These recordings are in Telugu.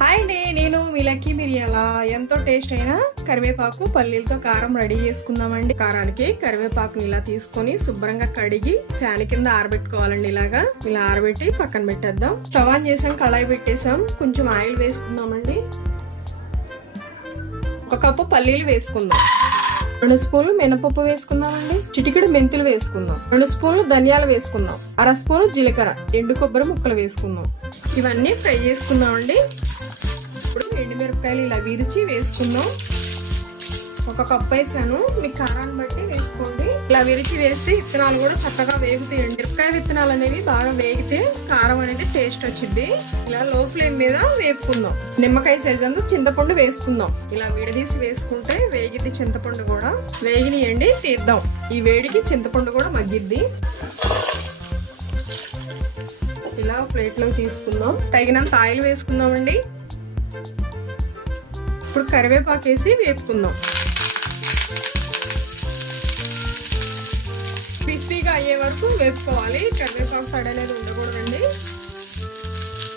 హాయ్ అండి, నేను మీ లక్కీ మిరియాల. ఎంతో టేస్ట్ అయిన కరివేపాకు పల్లీలతో కారం రెడీ చేసుకుందామండి. కారానికి కరివేపాకుని ఇలా తీసుకొని శుభ్రంగా కడిగి ఫ్యాన్ కింద ఆరబెట్టుకోవాలండి. ఇలా ఆరబెట్టి పక్కన పెట్టేద్దాం. స్టవ్ ఆన్ చేసాం, కళాయి పెట్టేసాం. కొంచెం ఆయిల్ వేసుకుందామండి. 1 కప్పు పల్లీలు వేసుకుందాం. 2 స్పూన్లు మినపప్పు వేసుకుందామండి. చిటికెడు మెంతులు వేసుకుందాం. 2 స్పూన్లు ధనియాలు వేసుకుందాం. 1/2 స్పూన్ జీలకర్ర, ఎండు కొబ్బరి ముక్కలు వేసుకుందాం. ఇవన్నీ ఫ్రై చేసుకుందామండి. ఇప్పుడు ఎండుమిరపకాయలు ఇలా విరిచి వేసుకుందాం. 1 కప్పు వేసాను, మీ కారాన్ని బట్టి వేసుకోండి. ఇలా విరిచి వేస్తే విత్తనాలు కూడా చక్కగా వేగుతాయండి. మిరపకాయ విత్తనాలు అనేవి బాగా వేగితే కారం అనేది టేస్ట్ వచ్చింది. ఇలా లో ఫ్లేమ్ మీద వేపుకుందాం. నిమ్మకాయ సైజ్ అంతా చింతపండు వేసుకుందాం. ఇలా విడదీసి వేసుకుంటే వేగిద్ది. చింతపండు కూడా వేగినియండి, తీద్దాం. ఈ వేడికి చింతపండు కూడా మగ్గిద్ది. ఇలా ప్లేట్లో తీసుకుందాం. తగినంత ఆయిల్ వేసుకుందామండి. ఇప్పుడు కరివేపాకు వేసి వేపుకుందాం. క్రిస్పీగా అయ్యే వరకు వేపుకోవాలి. కరివేపాకు తడి అనేది ఉండకూడదండి.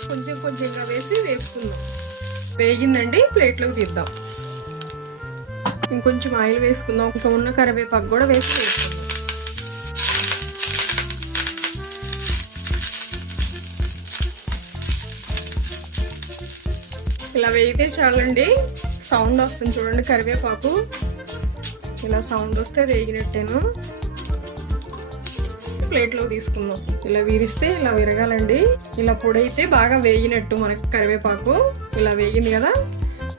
కొంచెం కొంచెంగా వేసి వేపుకుందాం. వేగిందండి, ప్లేట్లోకి తీద్దాం. ఇంకొంచెం ఆయిల్ వేసుకుందాం. ఇంకా ఉన్న కరివేపాకు కూడా వేసి వేసుకుందాం. ఇలా వేగితే చాలండి. సౌండ్ వస్తుంది చూడండి. కరివేపాకు ఇలా సౌండ్ వస్తే వేగినట్టేను. ప్లేట్లో తీసుకుందాం. ఇలా విరిస్తే ఇలా విరగాలండి. ఇలా పొడైతే బాగా వేగినట్టు మనకి కరివేపాకు. ఇలా వేగింది కదా,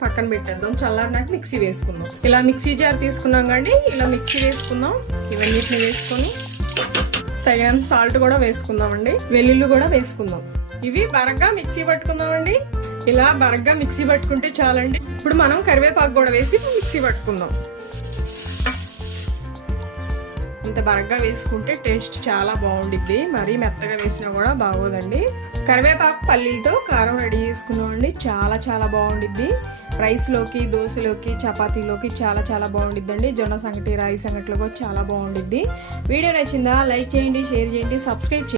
పక్కన పెట్టేద్దాం. చల్లారినాక మిక్సీ వేసుకుందాం. ఇలా మిక్సీ జార్ తీసుకున్నాం కానీ ఇలా మిక్సీ వేసుకుందాం. ఇవన్నిటిని వేసుకొని తగినంత సాల్ట్ కూడా వేసుకుందామండి. వెల్లుల్లి కూడా వేసుకుందాం. ఇవి బరగ్గా మిక్సీ పట్టుకుందామండి. ఇలా బరగ్గా మిక్సీ పట్టుకుంటే చాలండి. ఇప్పుడు మనం కరివేపాకు కూడా వేసి మిక్సీ పట్టుకుందాం. ఇంత బరగ్గా వేసుకుంటే టేస్ట్ చాలా బాగుండిద్ది. మరీ మెత్తగా వేసినా కూడా బాగోదండి. కరివేపాకు పల్లీలతో కారం రెడీ చేసుకున్నామండి. చాలా చాలా బాగుండిద్ది. రైస్లోకి, దోశలోకి, చపాతీలోకి చాలా చాలా బాగుండిద్దండి. జొన్న సంగటి, రాగి సంగటిలో కూడా చాలా బాగుండిద్ది. వీడియో నచ్చిందా? లైక్ చేయండి, షేర్ చేయండి, సబ్స్క్రైబ్ చేయండి.